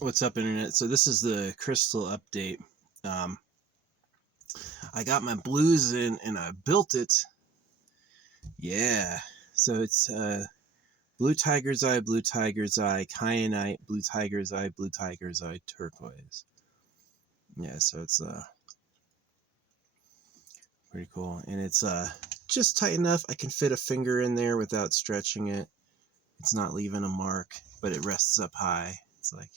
What's up, internet? So this is the crystal update. I got my blues in and I built it. Yeah. So it's blue tiger's eye, kyanite, blue tiger's eye, turquoise. Yeah, so it's pretty cool. And it's just tight enough I can fit a finger in there without stretching it. It's not leaving a mark, but it rests up high. It's like,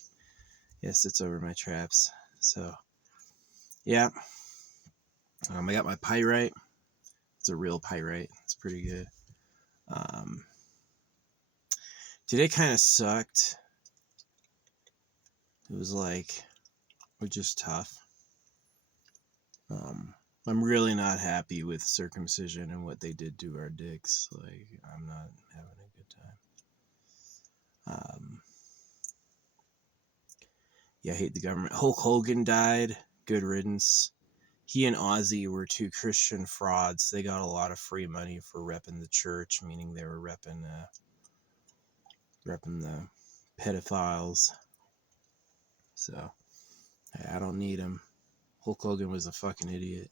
yeah, it sits over my traps. So yeah. I got my pyrite. It's a real pyrite. It's pretty good. Um, Today kind of sucked. It was like, we're just tough. I'm really not happy with circumcision and what they did to our dicks. Like, I'm not having a good time. Yeah, I hate the government. Hulk Hogan died. Good riddance. He and Ozzy were two Christian frauds. They got a lot of free money for repping the church, meaning they were repping the pedophiles. So, I don't need him. Hulk Hogan was a fucking idiot.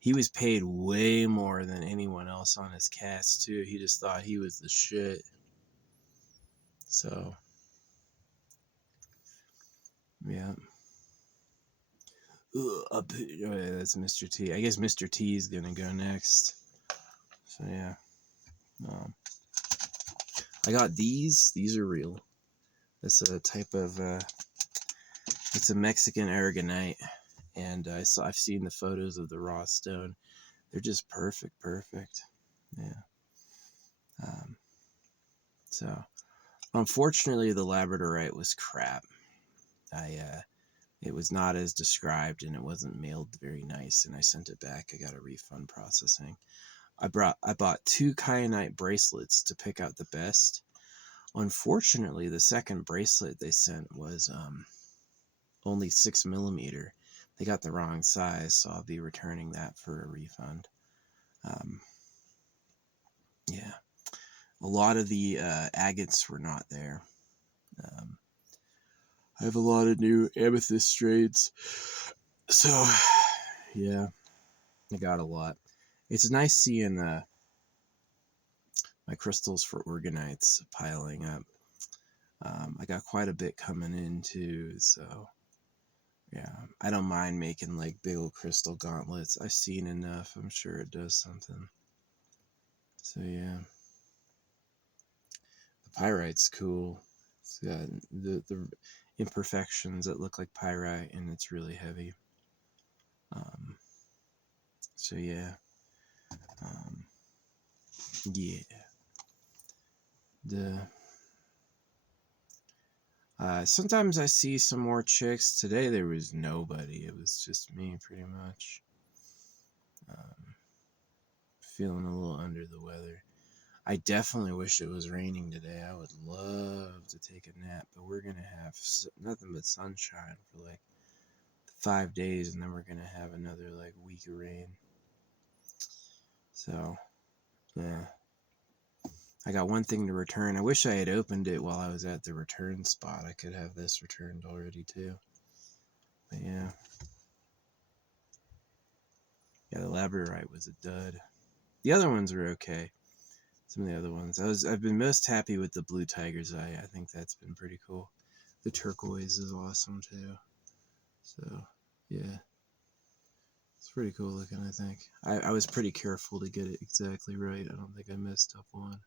He was paid way more than anyone else on his cast, too. He just thought he was the shit. So, yeah. Oh, yeah, that's Mr. T. I guess Mr. T is going to go next. So, yeah. I got these. These are real. It's a type of, it's a Mexican aragonite. And I've seen the photos of the raw stone. They're just perfect. Yeah. So, unfortunately, the labradorite was crap. It was not as described, and it wasn't mailed very nice, and I sent it back. I got a refund processing. I bought 2 kyanite bracelets to pick out the best. Unfortunately, the second bracelet they sent was only 6mm. They got the wrong size, so I'll be returning that for a refund. Yeah. A lot of the agates were not there. I have a lot of new amethyst trades. So, yeah, I got a lot. It's nice seeing my crystals for organites piling up. I got quite a bit coming in too, so yeah, I don't mind making like big old crystal gauntlets. I've seen enough. I'm sure it does something. So yeah, the pyrite's cool. It's got the imperfections that look like pyrite, and it's really heavy. So yeah, yeah. The sometimes I see some more chicks. Today there was nobody. It was just me, pretty much. Feeling a little under the weather. I definitely wish it was raining today. I would love to take a nap, but we're gonna have nothing but sunshine for like 5 days, and then we're gonna have another like week of rain. So, yeah. I got one thing to return. I wish I had opened it while I was at the return spot. I could have this returned already too. But yeah. Yeah, the labradorite was a dud. The other ones were okay. Some of the other ones. I've been most happy with the blue tiger's eye. I think that's been pretty cool. The turquoise is awesome too. So, yeah. It's pretty cool looking, I think. I was pretty careful to get it exactly right. I don't think I messed up one.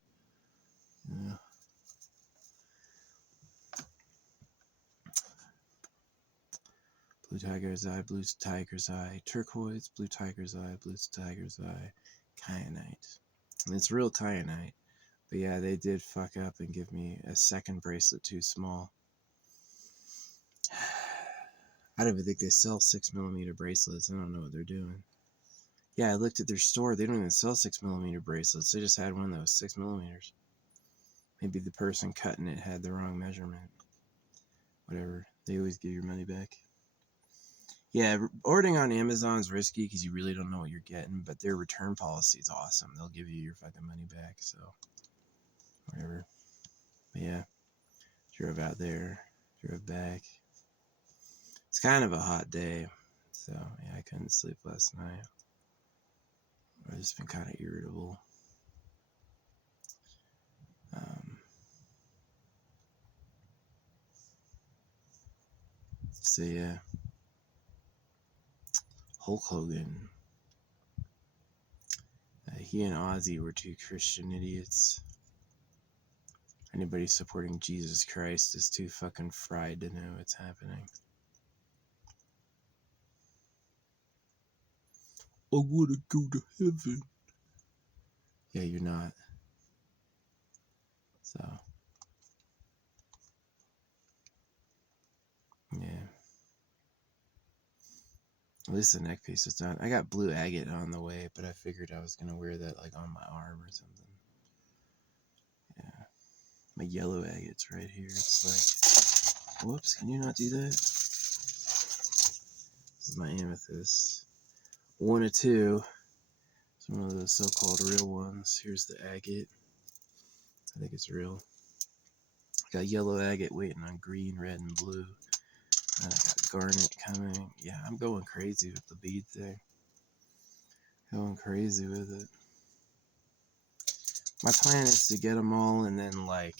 Yeah. Blue tiger's eye, turquoise, blue tiger's eye, kyanite. And it's real kyanite. But yeah, they did fuck up and give me a second bracelet too small. I don't even think they sell 6mm bracelets. I don't know what they're doing. Yeah, I looked at their store. They don't even sell 6mm bracelets. They just had one that was 6mm. Maybe the person cutting it had the wrong measurement. Whatever. They always give your money back. Yeah, ordering on Amazon is risky because you really don't know what you're getting, but their return policy is awesome. They'll give you your fucking money back, so whatever. But yeah, drove out there, Drove back. It's kind of a hot day, so yeah, I couldn't sleep last night. I've just been kind of irritable. So yeah, Hulk Hogan. He and Ozzy were two Christian idiots. Anybody supporting Jesus Christ is too fucking fried to know what's happening. I want to go to heaven. Yeah, you're not. So, yeah. At least the neck piece is done. I got blue agate on the way, but I figured I was going to wear that like on my arm or something. Yeah. My yellow agate's right here. It's like, whoops, can you not do that? This is my amethyst. 1 of 2. It's one of those so-called real ones. Here's the agate. I think it's real. Got yellow agate waiting on green, red, and blue. And I got garnet coming. Yeah, I'm going crazy with the bead thing. Going crazy with it. My plan is to get them all and then, like,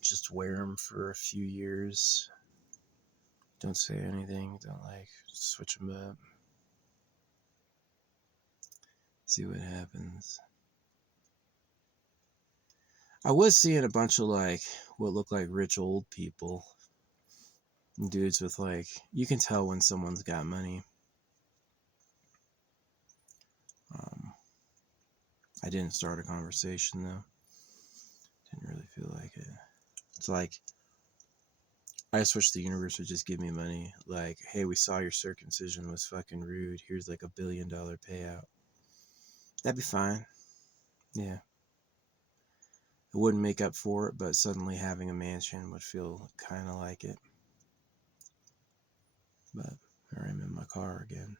just wear them for a few years. Don't say anything. Don't, like, switch them up. See what happens. I was seeing a bunch of, like, what look like rich old people. Dudes with, like, you can tell when someone's got money. I didn't start a conversation, though. Didn't really feel like it. It's like, I just wish the universe would just give me money. Like, hey, we saw your circumcision was fucking rude. Here's like $1 billion payout. That'd be fine. Yeah. It wouldn't make up for it, but suddenly having a mansion would feel kind of like it. But here I'm in my car again.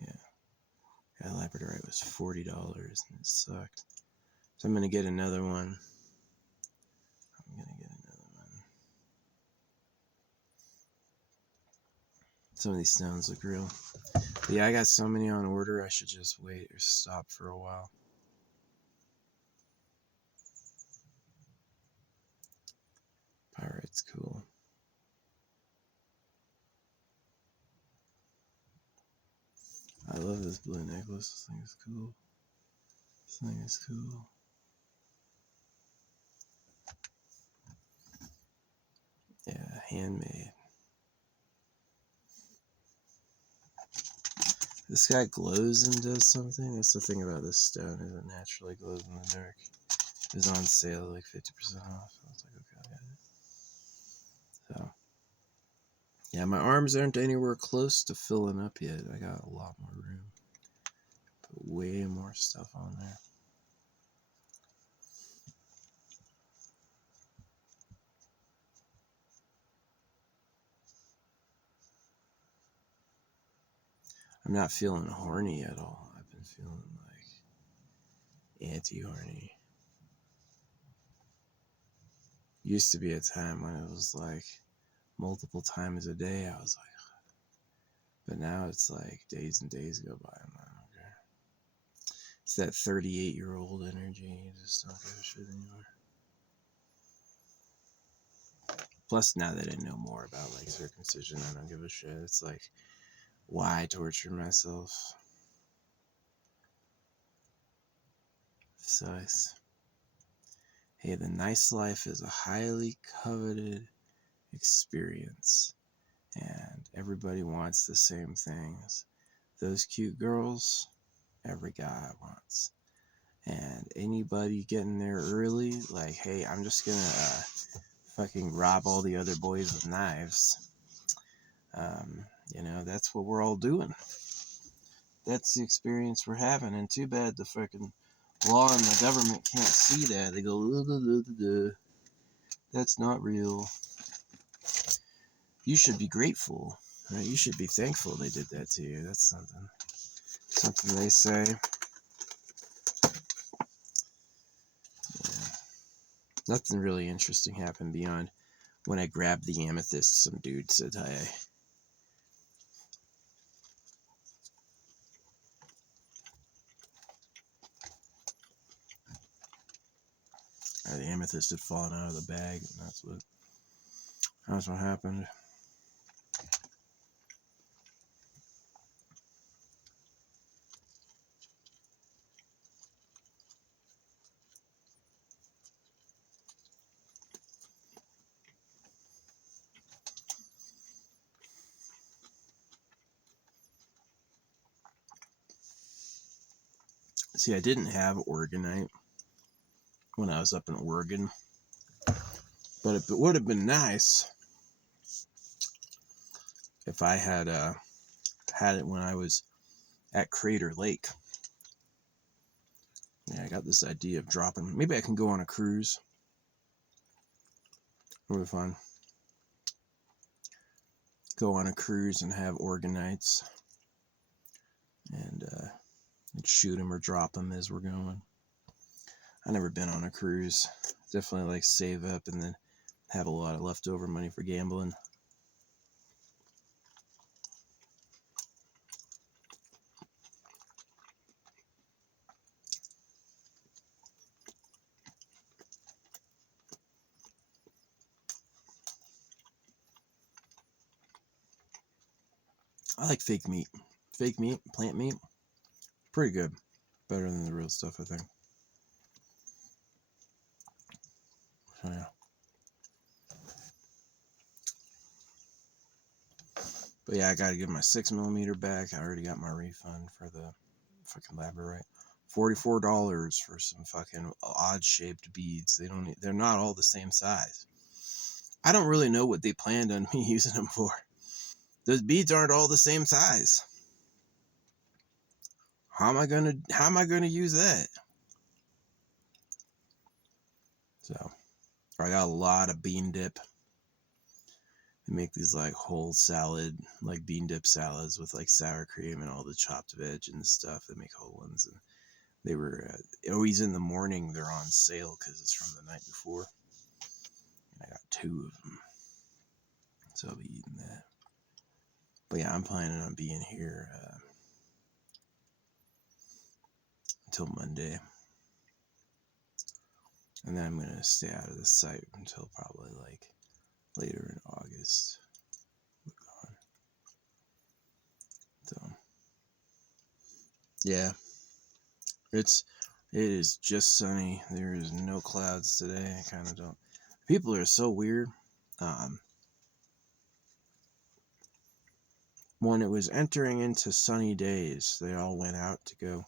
Yeah. That labradorite was $40 and it sucked. So I'm going to get another one. Some of these stones look real. But yeah, I got so many on order, I should just wait or stop for a while. Pyrite's cool. I love this blue necklace. This thing is cool. This thing is cool. Yeah, handmade. This guy glows and does something. That's the thing about this stone, is it naturally glows in the dark. It was on sale, like 50% off. I was like, okay, I got it. So, yeah, my arms aren't anywhere close to filling up yet. I got a lot more room. Put way more stuff on there. I'm not feeling horny at all. I've been feeling like anti-horny. Used to be a time when it was like multiple times a day. I was like, but now it's like days and days go by. I'm like, okay. It's that 38-year-old energy. You just don't give a shit anymore. Plus, now that I know more about like circumcision, I don't give a shit. It's like, why torture myself? Sucks. Hey, the nice life is a highly coveted experience, and everybody wants the same things. Those cute girls, every guy wants. And anybody getting there early, like, hey, I'm just gonna fucking rob all the other boys with knives. You know, that's what we're all doing. That's the experience we're having, and too bad the fucking law and the government can't see that. They go, that's not real. You should be grateful, right? You should be thankful they did that to you. That's something they say. Yeah. Nothing really interesting happened beyond when I grabbed the amethyst. Some dude said hi. The amethyst had fallen out of the bag, and that's what happened. See, I didn't have Oregonite when I was up in Oregon, but it would have been nice if I had had it when I was at Crater Lake. Yeah, I got this idea of dropping. Maybe I can go on a cruise. It'll be fun. Go on a cruise and have Organites and shoot them or drop them as we're going. I've never been on a cruise. Definitely like save up and then have a lot of leftover money for gambling. I like fake meat. Fake meat, plant meat, pretty good. Better than the real stuff, I think. So, yeah. But yeah, I gotta give my 6mm back. I already got my refund for the fucking labradorite. $44 for some fucking odd-shaped beads. They're not all the same size. I don't really know what they planned on me using them for. Those beads aren't all the same size. How am I gonna use that? So I got a lot of bean dip. They make these like whole salad, like bean dip salads with like sour cream and all the chopped veg and stuff. They make whole ones, and they were always in the morning. They're on sale because it's from the night before. And I got 2 of them, so I'll be eating that. But yeah, I'm planning on being here until Monday, and then I'm gonna stay out of the site until probably like later in August. So yeah, it is just sunny. There is no clouds today. I kind of don't. People are so weird. When it was entering into sunny days, they all went out to go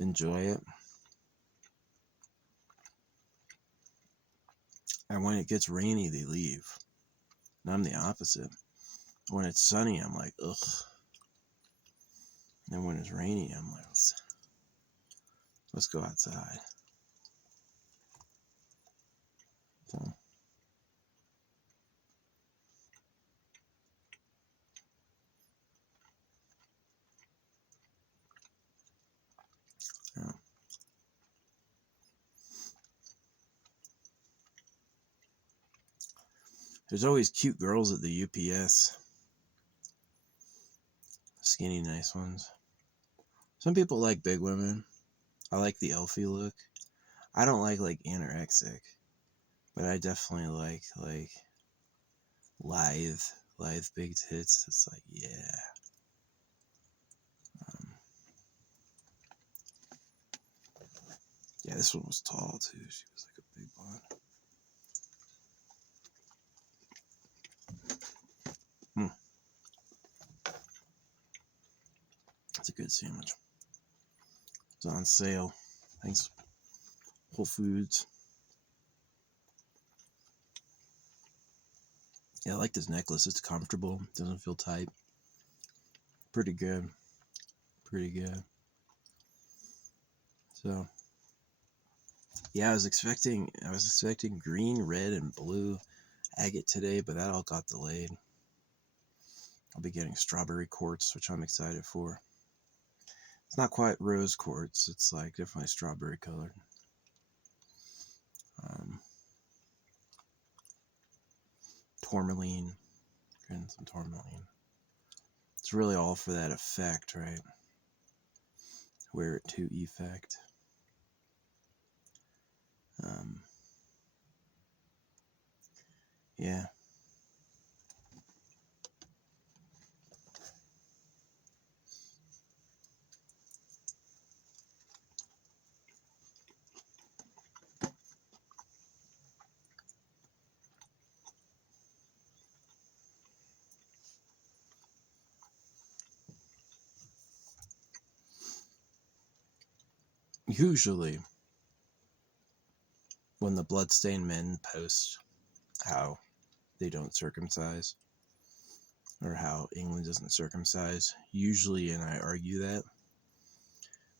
enjoy it. And when it gets rainy, they leave. And I'm the opposite. When it's sunny, I'm like, ugh. And when it's rainy, I'm like, let's go outside. So, yeah. There's always cute girls at the UPS. Skinny, nice ones. Some people like big women. I like the Elfie look. I don't like anorexic, but I definitely like lithe big tits. It's like, yeah. Yeah, this one was tall too. She was like a big one. It's a good sandwich. It's on sale. Thanks, Whole Foods. Yeah, I like this necklace. It's comfortable. Doesn't feel tight. Pretty good. Pretty good. So, yeah, I was expecting green, red, and blue agate today, but that all got delayed. I'll be getting strawberry quartz, which I'm excited for. It's not quite rose quartz. It's like definitely strawberry colored. tourmaline. Getting some tourmaline. It's really all for that effect, right? Wear it to effect. Yeah. Usually, when the bloodstained men post how they don't circumcise, or how England doesn't circumcise, usually, and I argue that,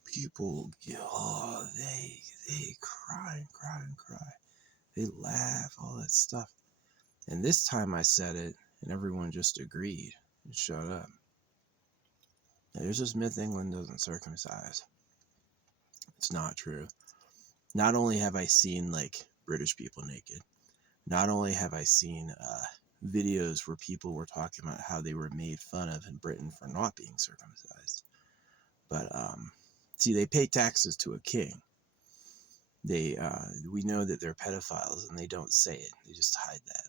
people, they cry and cry and cry. They laugh, all that stuff. And this time I said it, and everyone just agreed and shut up. Now, there's this myth England doesn't circumcise. It's not true. Not only have I seen, like, British people naked, not only have I seen videos where people were talking about how they were made fun of in Britain for not being circumcised, but see, they pay taxes to a king. We know that they're pedophiles, and they don't say it. They just hide that.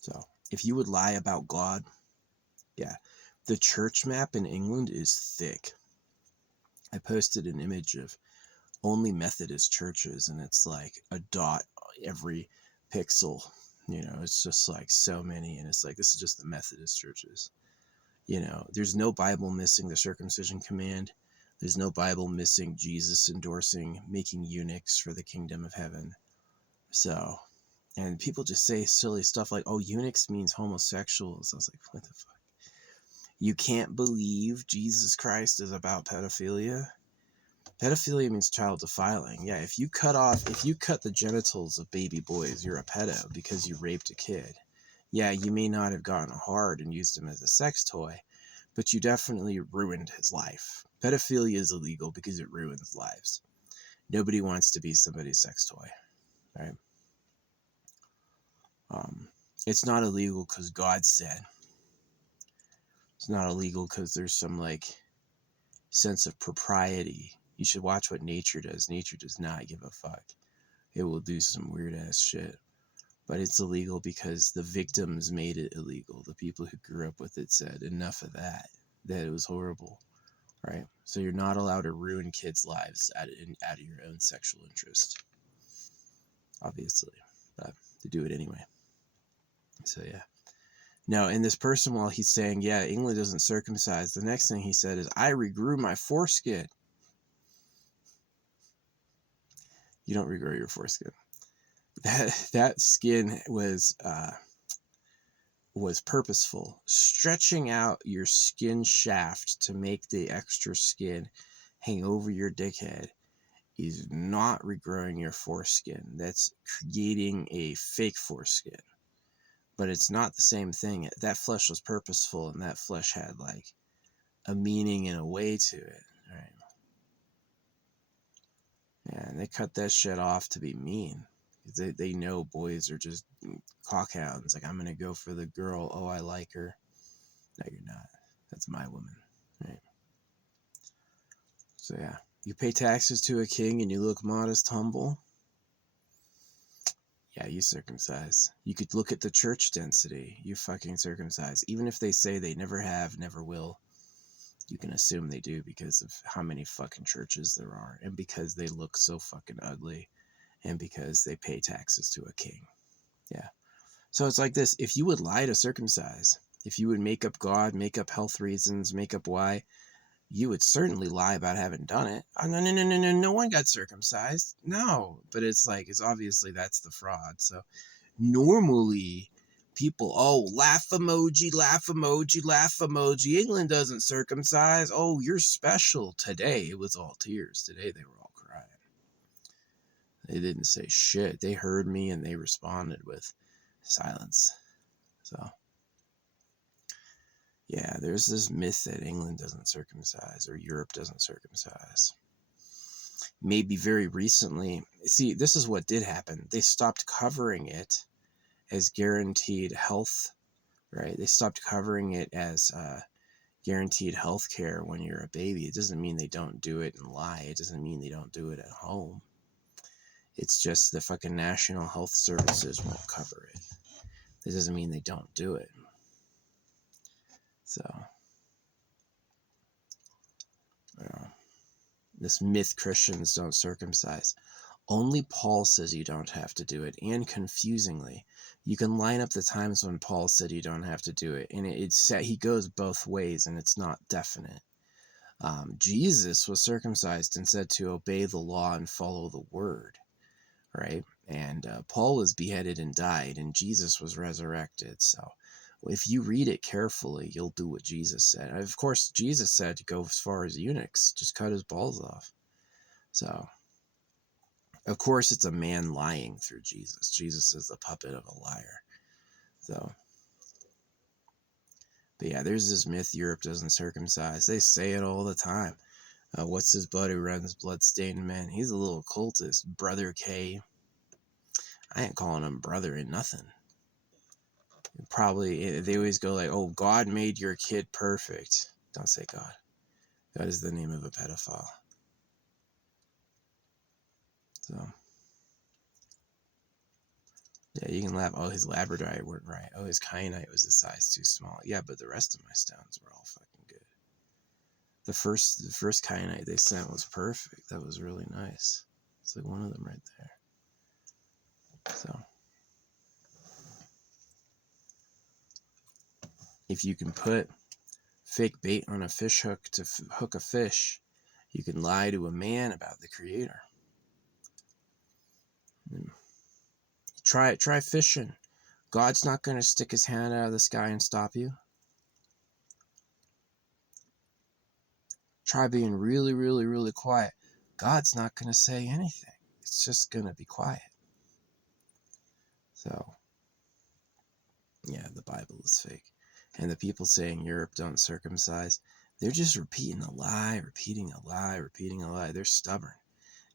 So if you would lie about God, yeah, the church map in England is thick. I posted an image of only Methodist churches, and it's like a dot every pixel. You know, it's just like so many, and it's like, this is just the Methodist churches. You know, there's no Bible missing the circumcision command. There's no Bible missing Jesus endorsing making eunuchs for the kingdom of heaven. So, and people just say silly stuff like, oh, eunuchs means homosexuals. I was like, what the fuck? You can't believe Jesus Christ is about pedophilia? Pedophilia means child defiling. Yeah, if you cut the genitals of baby boys, you're a pedo because you raped a kid. Yeah, you may not have gotten hard and used him as a sex toy, but you definitely ruined his life. Pedophilia is illegal because it ruins lives. Nobody wants to be somebody's sex toy, right? It's not illegal because God said. It's not illegal because there's some, like, sense of propriety. You should watch what nature does. Nature does not give a fuck. It will do some weird ass shit. But it's illegal because the victims made it illegal. The people who grew up with it said, enough of that it was horrible, right? So you're not allowed to ruin kids' lives out of your own sexual interest, obviously. But to do it anyway. So yeah. Now, and this person, while he's saying, yeah, England doesn't circumcise, the next thing he said is, I regrew my foreskin. You don't regrow your foreskin. That skin was purposeful. Stretching out your skin shaft to make the extra skin hang over your dickhead is not regrowing your foreskin. That's creating a fake foreskin. But it's not the same thing. That flesh was purposeful, and that flesh had, like, a meaning and a way to it, right? Yeah, and they cut that shit off to be mean. They know boys are just cockhounds. Like, I'm going to go for the girl. Oh, I like her. No, you're not. That's my woman, right? So, yeah. You pay taxes to a king and you look modest, humble. Yeah, you circumcise. You could look at the church density. You fucking circumcise. Even if they say they never have, never will, you can assume they do because of how many fucking churches there are, and because they look so fucking ugly, and because they pay taxes to a king. Yeah. So it's like this. If you would lie to circumcise, if you would make up God, make up health reasons, make up why, you would certainly lie about having done it. Oh, no one got circumcised. No. But it's like, it's obviously that's the fraud. So normally people, oh, laugh emoji, laugh emoji, laugh emoji. England doesn't circumcise. Oh, you're special. Today it was all tears. Today they were all crying. They didn't say shit. They heard me and they responded with silence. So yeah, there's this myth that England doesn't circumcise or Europe doesn't circumcise. Maybe very recently. See, this is what did happen. They stopped covering it as guaranteed health, right? They stopped covering it as guaranteed health care when you're a baby. It doesn't mean they don't do it and lie. It doesn't mean they don't do it at home. It's just the fucking National Health Services won't cover it. It doesn't mean they don't do it. So, you know, this myth Christians don't circumcise. Only Paul says you don't have to do it. And confusingly, you can line up the times when Paul said you don't have to do it. And he goes both ways, and it's not definite. Jesus was circumcised and said to obey the law and follow the word, right? And Paul was beheaded and died, and Jesus was resurrected. So if you read it carefully, you'll do what Jesus said. Of course, Jesus said to go as far as eunuchs, just cut his balls off. So, of course, it's a man lying through Jesus. Jesus is the puppet of a liar. So, but yeah, there's this myth Europe doesn't circumcise. They say it all the time. What's his buddy who runs Bloodstained Men? He's a little cultist. Brother K. I ain't calling him brother in nothing. Probably, they always go like, oh, God made your kid perfect. Don't say God. God is the name of a pedophile. So, yeah, you can laugh. Oh, his labradorite weren't right. Oh, his kyanite was a size too small. Yeah, but the rest of my stones were all fucking good. The first kyanite they sent was perfect. That was really nice. It's like one of them right there. So, if you can put fake bait on a fish hook to hook a fish, you can lie to a man about the creator. Try fishing. God's not going to stick his hand out of the sky and stop you. Try being really, really, really quiet. God's not going to say anything. It's just going to be quiet. So, yeah, the Bible is fake. And the people saying Europe don't circumcise, they're just repeating a lie, repeating a lie, repeating a lie. They're stubborn.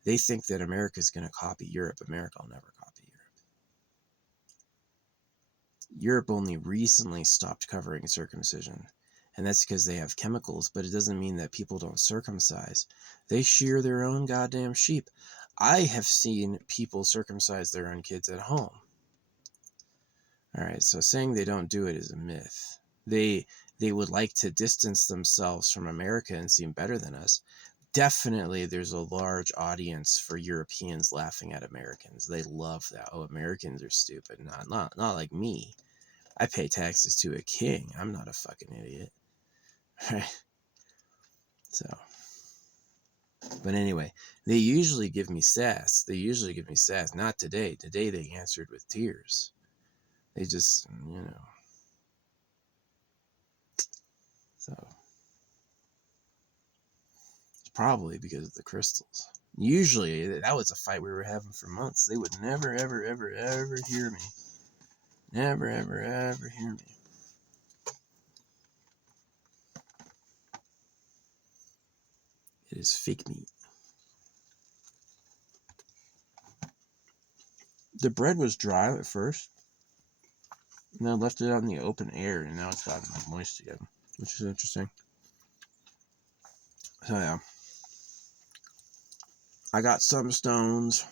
They think that America's going to copy Europe. America will never copy Europe. Europe only recently stopped covering circumcision. And that's because they have chemicals, but it doesn't mean that people don't circumcise. They shear their own goddamn sheep. I have seen people circumcise their own kids at home. All right, so saying they don't do it is a myth. They would like to distance themselves from America and seem better than us. Definitely there's a large audience for Europeans laughing at Americans. They love that. Oh, Americans are stupid. Not like me. I pay taxes to a king. I'm not a fucking idiot. Right? So, but anyway, they usually give me sass. Not today. Today they answered with tears. They just, so it's probably because of the crystals. Usually that was a fight we were having for months. They would never, ever, ever, ever hear me. Never, ever, ever hear me. It is fake meat. The bread was dry at first, and then I left it out in the open air, and now it's gotten moist again, which is interesting. So yeah, I got some stones.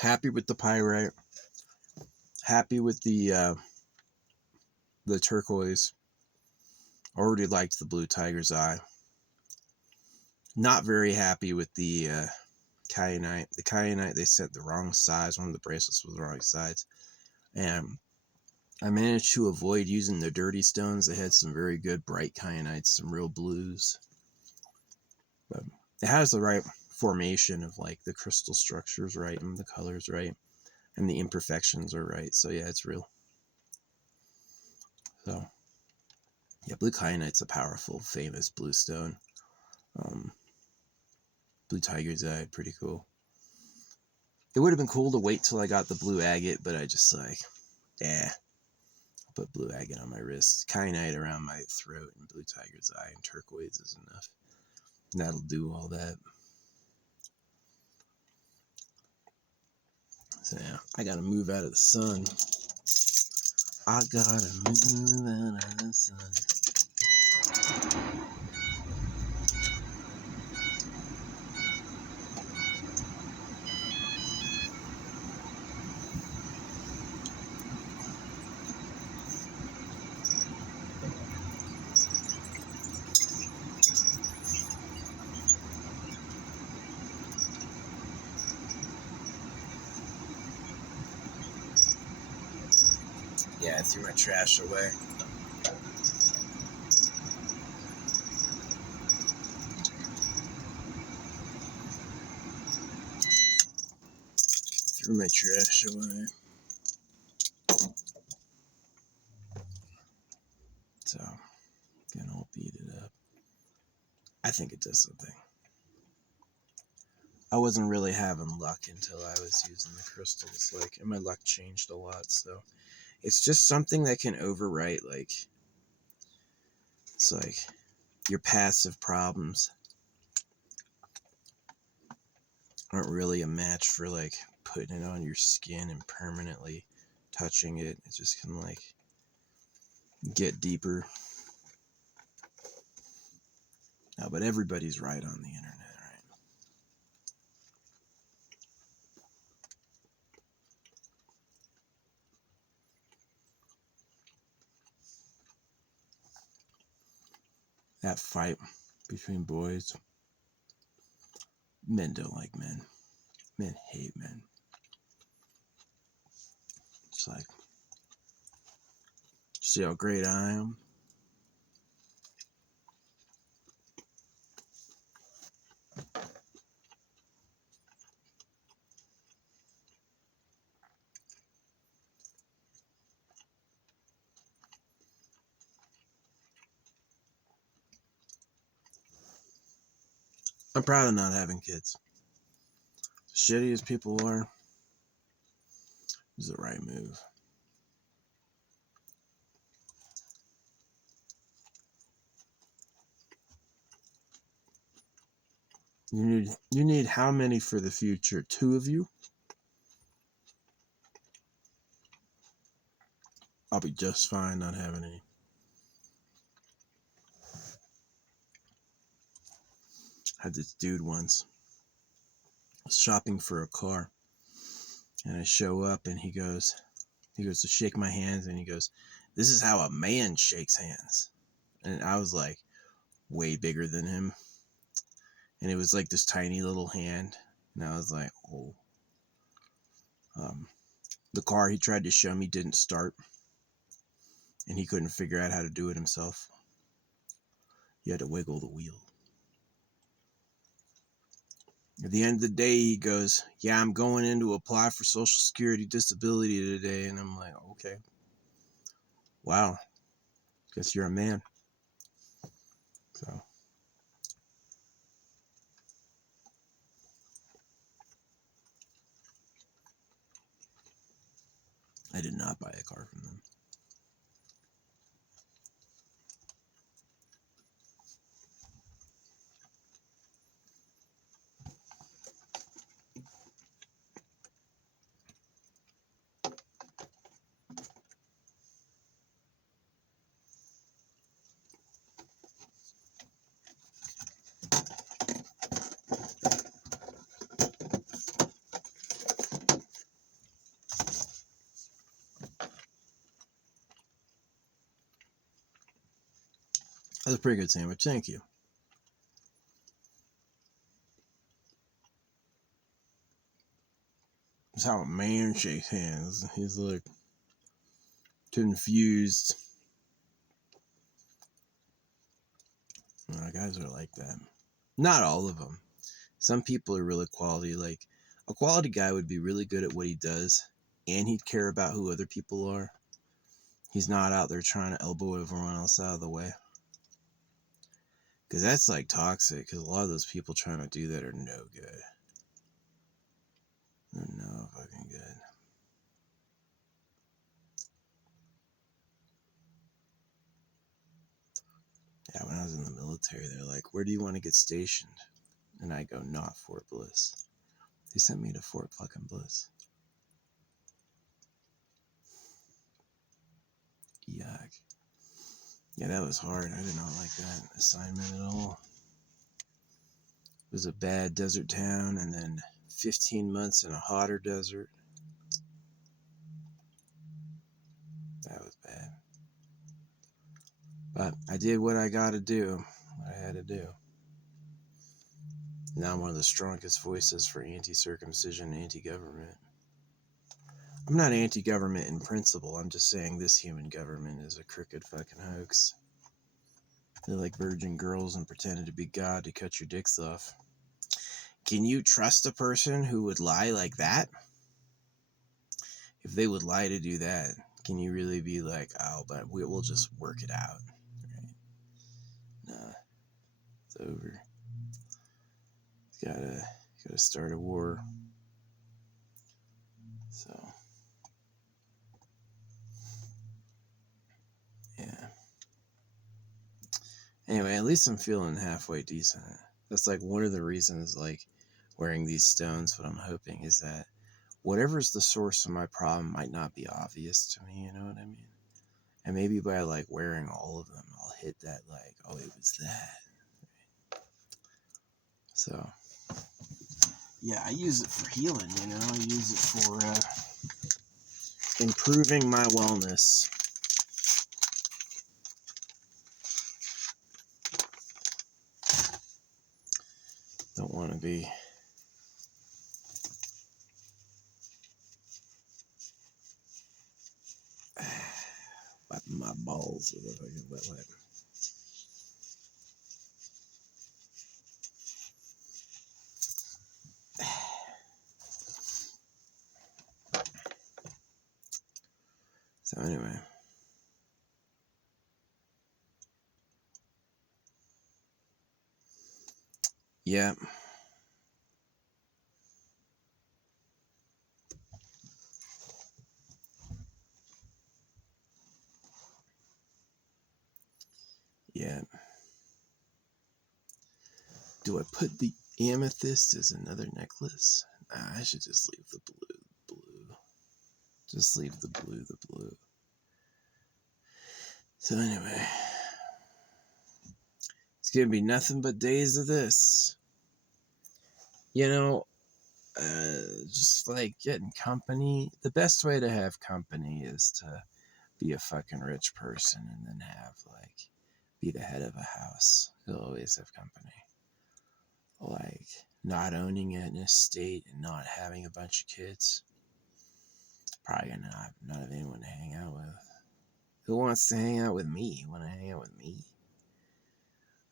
Happy with the pyrite. Happy with the turquoise. Already liked the blue tiger's eye. Not very happy with the kyanite. The kyanite, they sent the wrong size. One of the bracelets was the wrong size. And I managed to avoid using the dirty stones. They had some very good bright kyanites, some real blues. But it has the right formation of like the crystal structures right and the colors right. And the imperfections are right. So yeah, it's real. So yeah, blue kyanite's a powerful, famous blue stone. Blue tiger's eye, pretty cool. It would have been cool to wait till I got the blue agate, but I just like, I'll put blue agate on my wrist, kyanite around my throat, and blue tiger's eye and turquoise is enough. And that'll do all that. So yeah, I gotta move out of the sun. I gotta move out of the sun. Yeah, I threw my trash away. Threw my trash away. So, getting all beat it up. I think it does something. I wasn't really having luck until I was using the crystals, like, and my luck changed a lot, so it's just something that can overwrite, like, it's like your passive problems aren't really a match for, like, putting it on your skin and permanently touching it. It just can, like, get deeper. No, but everybody's right on the internet, right? That fight between boys, men don't like men. Men hate men. It's like, see how great I am? I'm proud of not having kids. Shitty as people are, it was the right move. You need how many for the future? 2 of you? I'll be just fine not having any. I had this dude once. I was shopping for a car, and I show up, and he goes to shake my hands, and he goes, "This is how a man shakes hands." And I was like way bigger than him, and it was like this tiny little hand, and I was like, oh. The car he tried to show me didn't start, and he couldn't figure out how to do it himself. He had to wiggle the wheel. At the end of the day, he goes, "Yeah, I'm going in to apply for Social Security disability today." And I'm like, okay. Wow. Guess you're a man. So I did not buy a car from them. That was a pretty good sandwich. Thank you. That's how a man shakes hands. He's like confused. Guys are like that. Not all of them. Some people are really quality. Like, a quality guy would be really good at what he does, and he'd care about who other people are. He's not out there trying to elbow everyone else out of the way. Because that's like toxic, because a lot of those people trying to do that are no good. They're no fucking good. Yeah, when I was in the military, they're like, "Where do you want to get stationed?" And I go, "Not Fort Bliss." They sent me to Fort fucking Bliss. Yeah, that was hard. I did not like that assignment at all. It was a bad desert town, and then 15 months in a hotter desert. That was bad. But I did what I got to do, what I had to do. Now I'm one of the strongest voices for anti-circumcision and anti-government. I'm not anti-government in principle. I'm just saying this human government is a crooked fucking hoax. They're like virgin girls and pretended to be God to cut your dicks off. Can you trust a person who would lie like that? If they would lie to do that, can you really be like, oh, but we'll just work it out? Right? Nah, it's over. Gotta start a war. So, yeah. Anyway, at least I'm feeling halfway decent. That's like one of the reasons, like, wearing these stones, what I'm hoping is that whatever's the source of my problem might not be obvious to me, you know what I mean? And maybe by, like, wearing all of them, I'll hit that, like, oh, it was that. So, yeah, I use it for healing, you know? I use it for improving my wellness. Don't want to be wiping my balls with a fucking wet wipe. So anyway. Yeah. Yeah. Do I put the amethyst as another necklace? Nah, I should just leave the blue. Just leave the blue. So anyway. It's gonna be nothing but days of this. You know, just like getting company. The best way to have company is to be a fucking rich person and then have, like, be the head of a house. You'll always have company. Like, not owning an estate and not having a bunch of kids. Probably not have anyone to hang out with. Who wants to hang out with me? Want to hang out with me?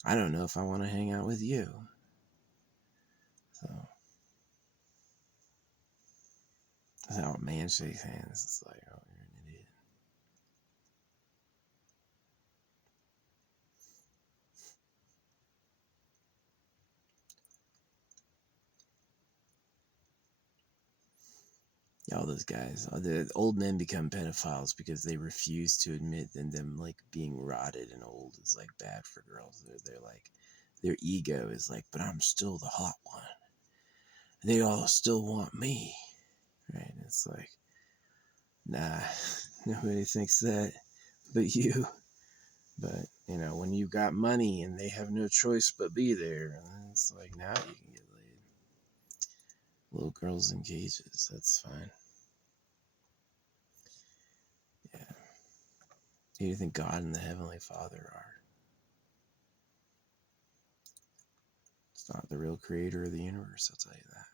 I don't know if I want to hang out with you. So, that's how a man shakes hands. It's like, oh, you're an idiot. Yeah, all those guys, the old men become pedophiles because they refuse to admit that them, like, being rotted and old is, like, bad for girls. They're like, their ego is like, but I'm still the hot one. They all still want me. Right? It's like, nah, nobody thinks that but you. But, you know, when you got money and they have no choice but be there, and it's like, now you can get laid. Little girls in cages, that's fine. Yeah. Who do you think God and the Heavenly Father are? It's not the real creator of the universe, I'll tell you that.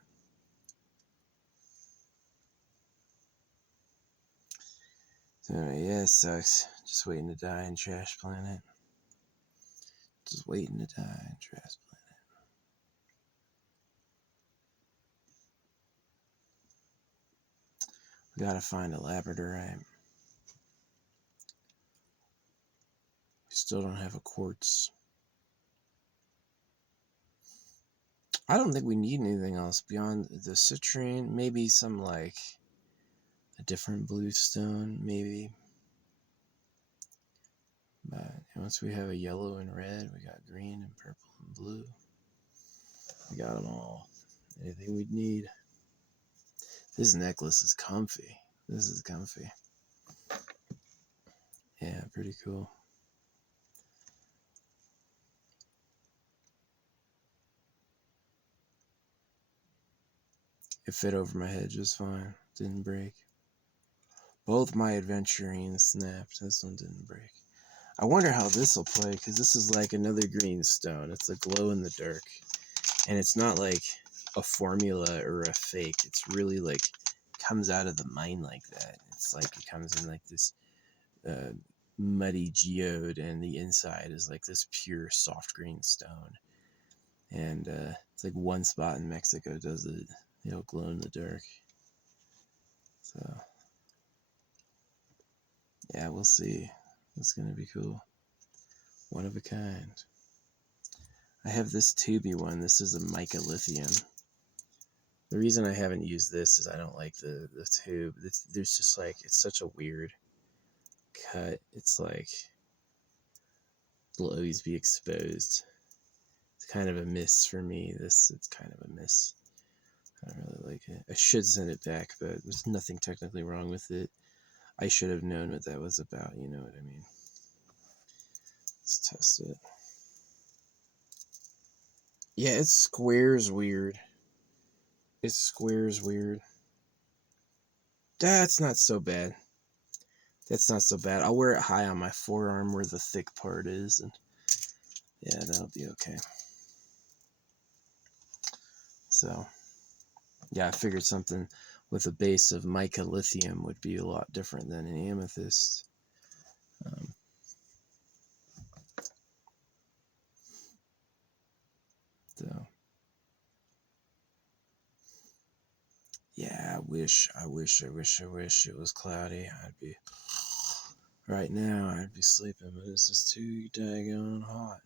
So, yeah, it sucks. Just waiting to die in Trash Planet. Just waiting to die in Trash Planet. We gotta find a labradorite. We still don't have a quartz. I don't think we need anything else beyond the citrine. Maybe some, like, a different blue stone, maybe. But once we have a yellow and red, we got green and purple and blue. We got them all. Anything we'd need. This necklace is comfy. This is comfy. Yeah, pretty cool. It fit over my head just fine. Didn't break. Both my adventurines snapped. This one didn't break. I wonder how this will play, because this is like another green stone. It's a glow in the dark. And it's not like a formula or a fake. It's really like comes out of the mine like that. It's like it comes in like this muddy geode, and the inside is like this pure soft green stone. And it's like one spot in Mexico does it, glow in the dark. So yeah, we'll see. It's gonna be cool. One of a kind. I have this tubey one. This is a mica lithium. The reason I haven't used this is I don't like the tube. There's just like, it's such a weird cut. It's like, it'll always be exposed. It's kind of a miss for me. It's kind of a miss. I don't really like it. I should send it back, but there's nothing technically wrong with it. I should have known what that was about, you know what I mean? Let's test it. Yeah, it squares weird. It squares weird. That's not so bad. That's not so bad. I'll wear it high on my forearm where the thick part is, and yeah, that'll be okay. So, yeah, I figured something with a base of mica lithium would be a lot different than an amethyst. So, yeah, I wish it was cloudy. Right now, I'd be sleeping, but it's just too daggone hot.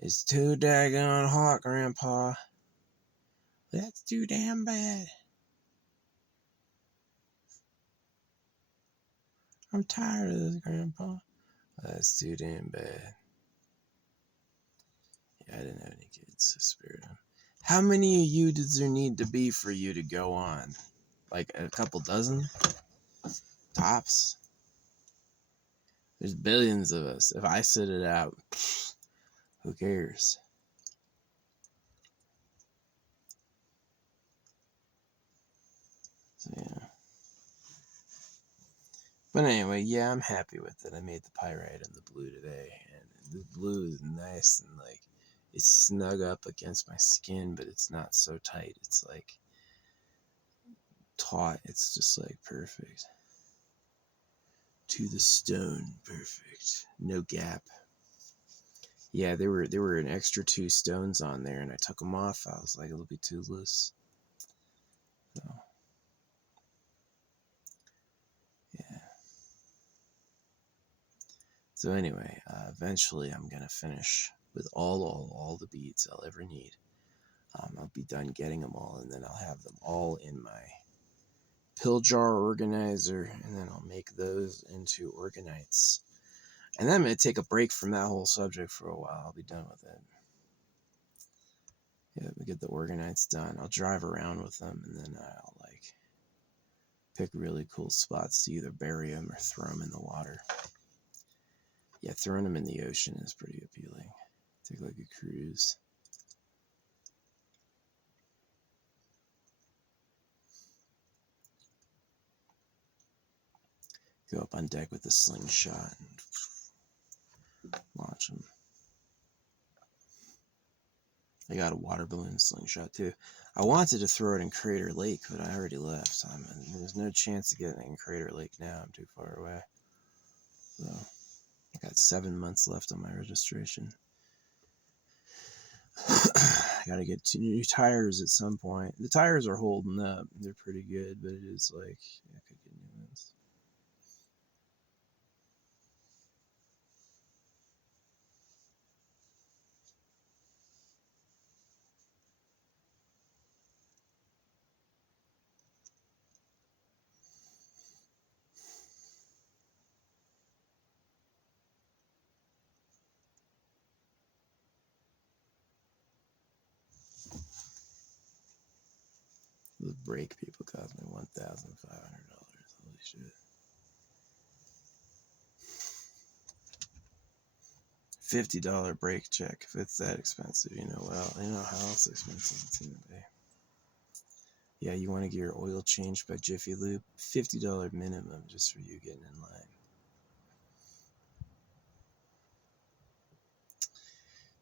It's too daggone hot, Grandpa. That's too damn bad. I'm tired of this, Grandpa. That's too damn bad. Yeah, I didn't have any kids, so spare them. How many of you does there need to be for you to go on? Like a couple dozen? Tops? There's billions of us. If I sit it out, who cares? So, yeah. But anyway, yeah, I'm happy with it. I made the pyrite and the blue today, and the blue is nice and like it's snug up against my skin, but it's not so tight. It's like taut. It's just like perfect. To the stone, perfect. No gap. Yeah, there were an extra 2 stones on there, and I took them off. I was like, it'll be too loose. So, yeah. So anyway, eventually I'm gonna finish with all the beads I'll ever need. I'll be done getting them all, and then I'll have them all in my pill jar organizer, and then I'll make those into organites. And then I'm going to take a break from that whole subject for a while. I'll be done with it. Yeah, we get the organites done. I'll drive around with them, and then I'll like pick really cool spots to either bury them or throw them in the water. Yeah, throwing them in the ocean is pretty appealing. Take like a cruise. Go up on deck with a slingshot and launch them. I got a water balloon slingshot too. I wanted to throw it in Crater Lake, but I already left. There's no chance to get it in Crater Lake now. I'm too far away. So I got 7 months left on my registration. I gotta get 2 new tires at some point. The tires are holding up. They're pretty good, but it is like, I could get new ones. The brake people cost me $1,500. Holy shit. $50 brake check. If it's that expensive, you know how else expensive it's gonna be. Yeah, you want to get your oil changed by Jiffy Lube? $50 minimum just for you getting in line.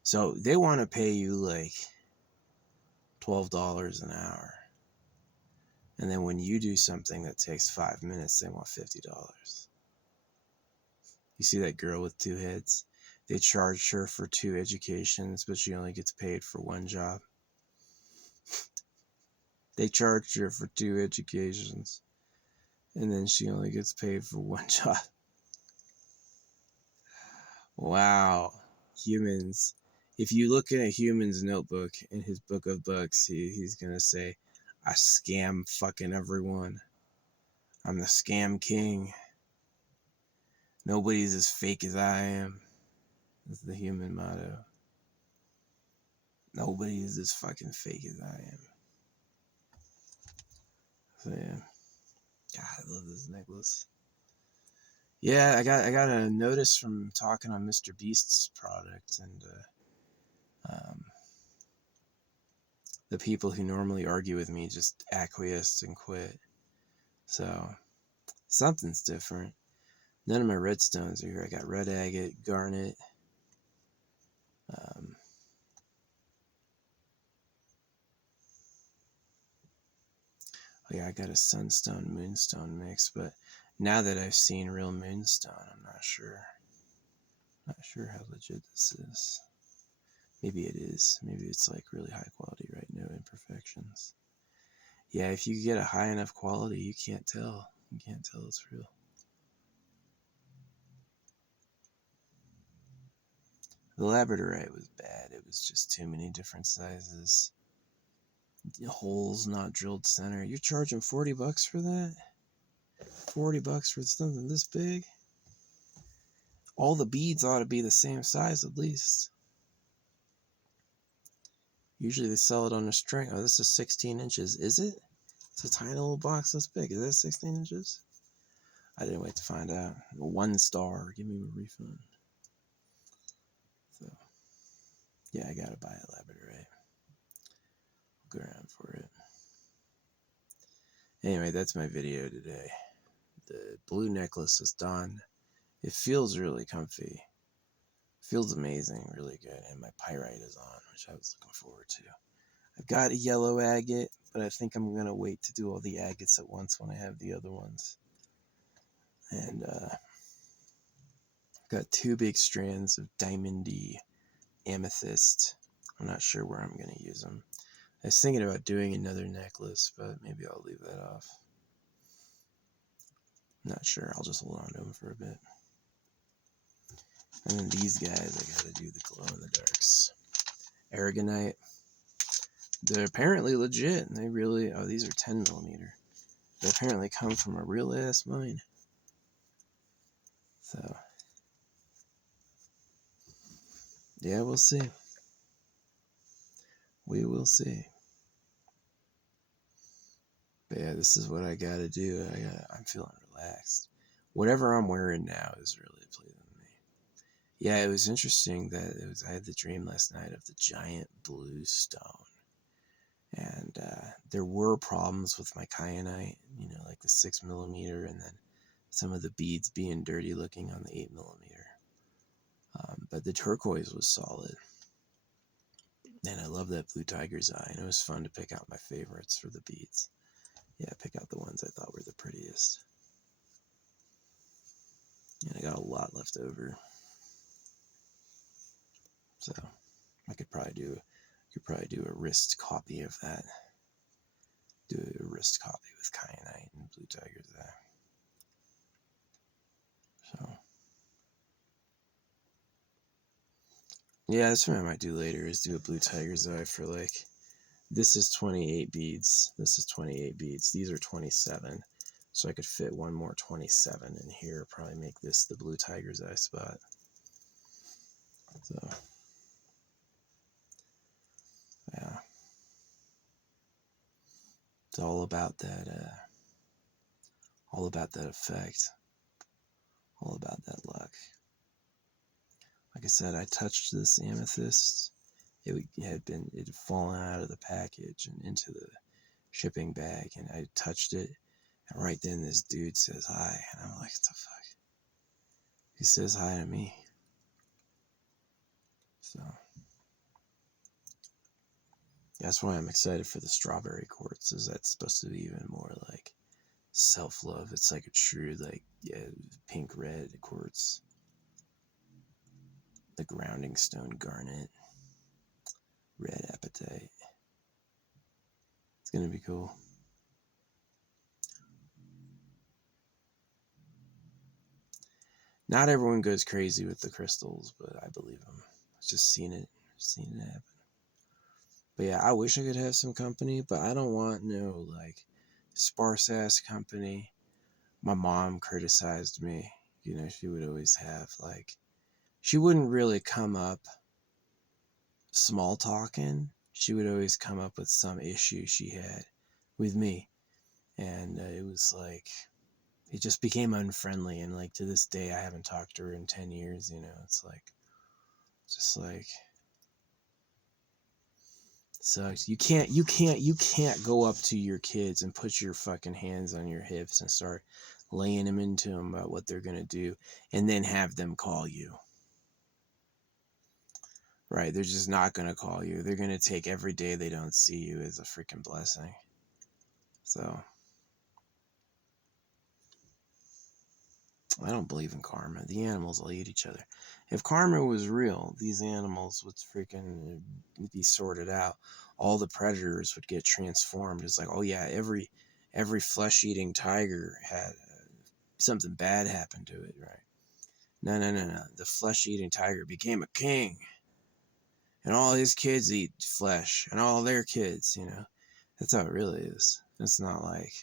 So they want to pay you like $12 an hour. And then when you do something that takes 5 minutes, they want $50. You see that girl with 2 heads? They charged her for 2 educations, but she only gets paid for 1 job. They charged her for 2 educations, and then she only gets paid for 1 job. Wow. Humans. If you look in a human's notebook in his book of books, he's going to say, I scam fucking everyone. I'm the scam king. Nobody's as fake as I am. That's the human motto. Nobody is as fucking fake as I am. So yeah. God, I love this necklace. Yeah, I got a notice from talking on Mr. Beast's product, and the people who normally argue with me just acquiesced and quit. So something's different. None of my redstones are here. I got red agate, garnet. Oh yeah, I got a sunstone moonstone mix, but now that I've seen real moonstone, I'm not sure. Not sure how legit this is. Maybe it is. Maybe it's like really high quality, right? No imperfections. Yeah, if you get a high enough quality, you can't tell. You can't tell it's real. The labradorite was bad. It was just too many different sizes. Holes not drilled center. You're charging $40 for that? $40 for something this big? All the beads ought to be the same size at least. Usually they sell it on a string. Oh, this is 16 inches. Is it? It's a tiny little box this big. Is that 16 inches? I didn't wait to find out. 1 star. Give me a refund. So, yeah, I gotta buy a labradorite. I'll go around for it. Anyway, that's my video today. The blue necklace is done. It feels really comfy. Feels amazing, really good. And my pyrite is on, which I was looking forward to. I've got a yellow agate, but I think I'm going to wait to do all the agates at once when I have the other ones. And I've got 2 big strands of diamondy amethyst. I'm not sure where I'm going to use them. I was thinking about doing another necklace, but maybe I'll leave that off. Not sure. I'll just hold on to them for a bit. And then these guys, I gotta do the glow in the darks. Aragonite. They're apparently legit. And they really, oh, these are 10 millimeter. They apparently come from a real ass mine. So, yeah, we'll see. We will see. But yeah, this is what I gotta do. I'm feeling relaxed. Whatever I'm wearing now is really pleasing me. Yeah, it was interesting that I had the dream last night of the giant blue stone. And there were problems with my kyanite, like the 6 millimeter, and then some of the beads being dirty looking on the 8 millimeter. But the turquoise was solid. And I love that blue tiger's eye. And it was fun to pick out my favorites for the beads. Yeah, pick out the ones I thought were the prettiest. And I got a lot left over. So I could probably do a wrist copy of that. Do a wrist copy with kyanite and blue tiger's eye. So yeah, that's what I might do later, is do a blue tiger's eye for like, this is 28 beads. This is 28 beads. These are 27. So I could fit one more 27 in here. Probably make this the blue tiger's eye spot. So, yeah. It's all about that effect. All about that luck. Like I said, I touched this amethyst. It had fallen out of the package and into shipping bag, and I touched it, and right then this dude says hi, and I'm like, what the fuck? He says hi to me. So that's why I'm excited for the strawberry quartz, is that's supposed to be even more like self-love. It's like a true, like, yeah, pink red quartz, the grounding stone garnet, red apatite. It's gonna be cool. Not everyone goes crazy with the crystals, but I believe them. I've just seen it happen. But yeah, I wish I could have some company, but I don't want no like sparse ass company. My mom criticized me. You know, she would always have like, she wouldn't really come up small talking. She would always come up with some issue she had with me. And it was like, it just became unfriendly. And like to this day, I haven't talked to her in 10 years. You know, it's like, just like, sucks. You can't go up to your kids and put your fucking hands on your hips and start laying them into them about what they're gonna do, and then have them call you. Right? They're just not gonna call you. They're gonna take every day they don't see you as a freaking blessing. So I don't believe in karma. The animals will eat each other. If karma was real, these animals would freaking be sorted out. All the predators would get transformed. It's like, oh yeah, every flesh-eating tiger had something bad happen to it, right? No. The flesh-eating tiger became a king, and all his kids eat flesh, and all their kids, you know. That's how it really is. It's not like,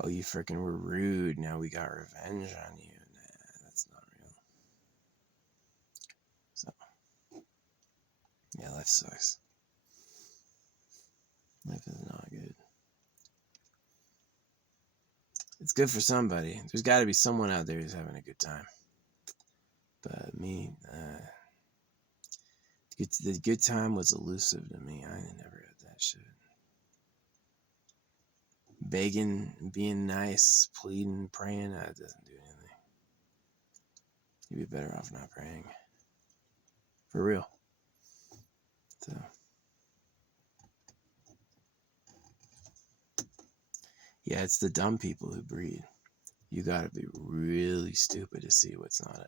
oh, you freaking were rude, now we got revenge on you. Nah, that's not real. So, yeah, life sucks. Life is not good. It's good for somebody. There's got to be someone out there who's having a good time. But me, the good time was elusive to me. I never had that shit. Begging, being nice, pleading, praying, that doesn't do anything. You'd be better off not praying. For real. So, yeah, it's the dumb people who breed. You gotta be really stupid to see what's not,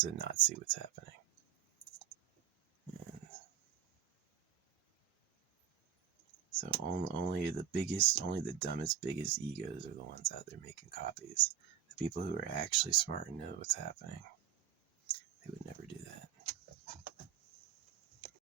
to not see what's happening. And so only the dumbest, biggest egos are the ones out there making copies. The people who are actually smart and know what's happening, they would never